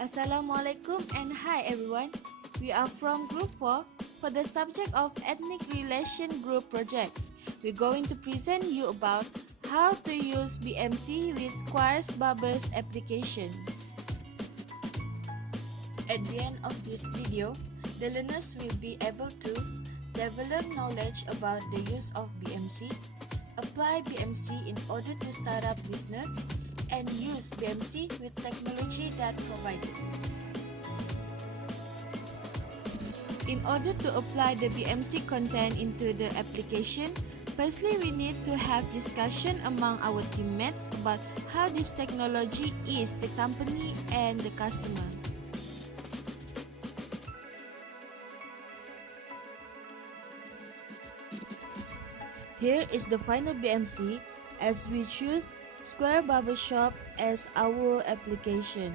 Assalamualaikum and hi everyone. We are from Group 4 for the subject of Ethnic Relation Group Project. We're going to present you about how to use BMC with Squares Barbers application. At the end of this video, the learners will be able to develop knowledge about the use of BMC, apply BMC in order to start up business, and use BMC with technology that provided. In order to apply the BMC content into the application, firstly we need to have discussion among our teammates about how this technology is the company and the customer. Here is the final BMC as we choose Square Barbershop as our application.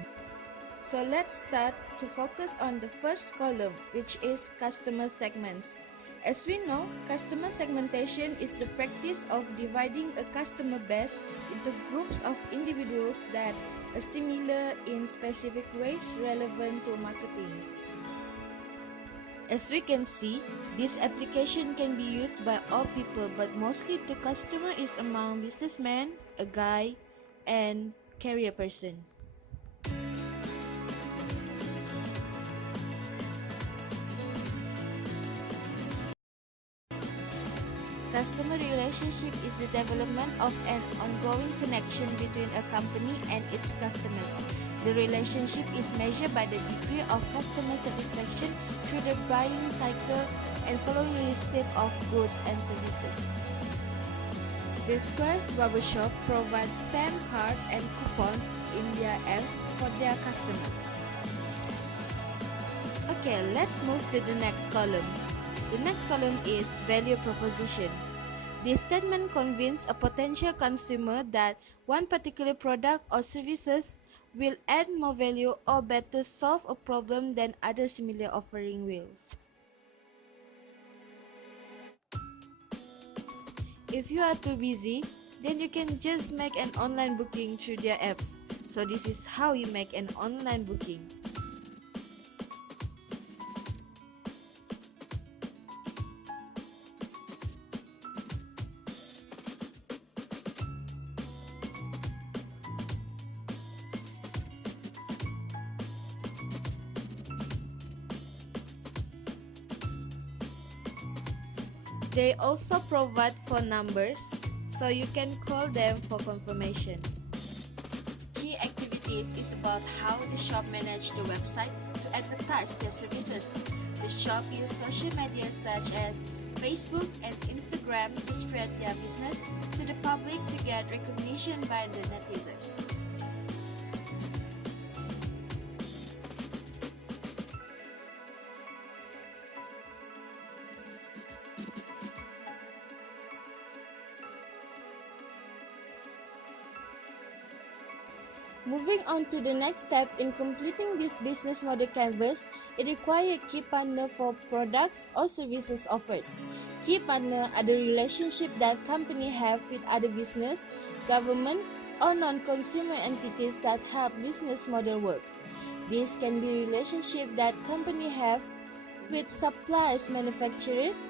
So let's start to focus on the first column, which is customer segments. As we know, customer segmentation is the practice of dividing a customer base into groups of individuals that are similar in specific ways relevant to marketing. As we can see, this application can be used by all people, but mostly the customer is among businessmen, a guy, and career person. Customer relationship is the development of an ongoing connection between a company and its customers. The relationship is measured by the degree of customer satisfaction through the buying cycle and following receipt of goods and services. The Squares Barbershop provides stamp card and coupons in their apps for their customers. Okay, let's move to the next column. The next column is value proposition. This statement convinces a potential consumer that one particular product or services will add more value or better solve a problem than other similar offering will. If you are too busy, then you can just make an online booking through their apps. So this is how you make an online booking. They also provide phone numbers, so you can call them for confirmation. Key activities is about how the shop manage the website to advertise their services. The shop use social media such as Facebook and Instagram to spread their business to the public to get recognition by the netizens. Moving on to the next step in completing this business model canvas, it requires a key partner for products or services offered. Key partner are the relationship that company have with other business, government, or non-consumer entities that help business model work. This can be relationship that company have with suppliers, manufacturers,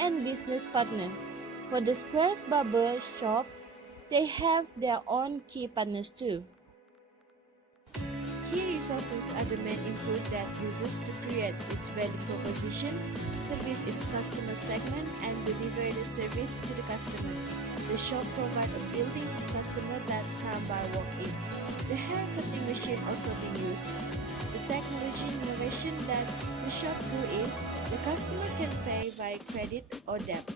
and business partner. For the Squares Barber Shop, they have their own key partners too. Key resources are the main input that uses to create its value proposition, service its customer segment, and deliver the service to the customer. The shop provides a building to customer that come by walk-in. The hair cutting machine also being used. The technology innovation that the shop do is the customer can pay by credit or debt.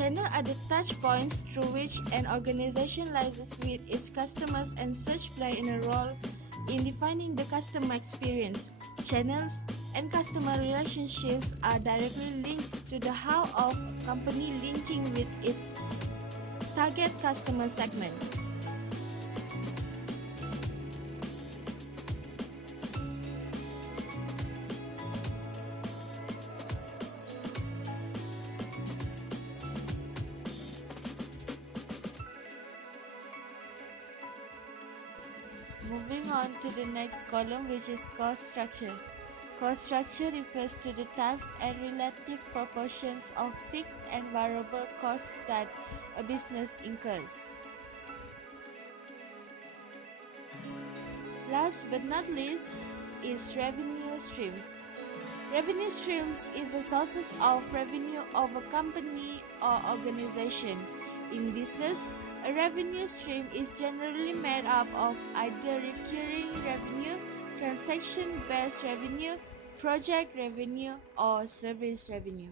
Channels are the touch points through which an organization liaises with its customers, and such play a role in defining the customer experience. Channels and customer relationships are directly linked to the how of a company linking with its target customer segment. Moving on to the next column, which is cost structure. Cost structure refers to the types and relative proportions of fixed and variable costs that a business incurs. Last but not least is revenue streams. Revenue streams is the sources of revenue of a company or organization. In business, a revenue stream is generally made up of either recurring revenue, transaction-based revenue, project revenue, or service revenue.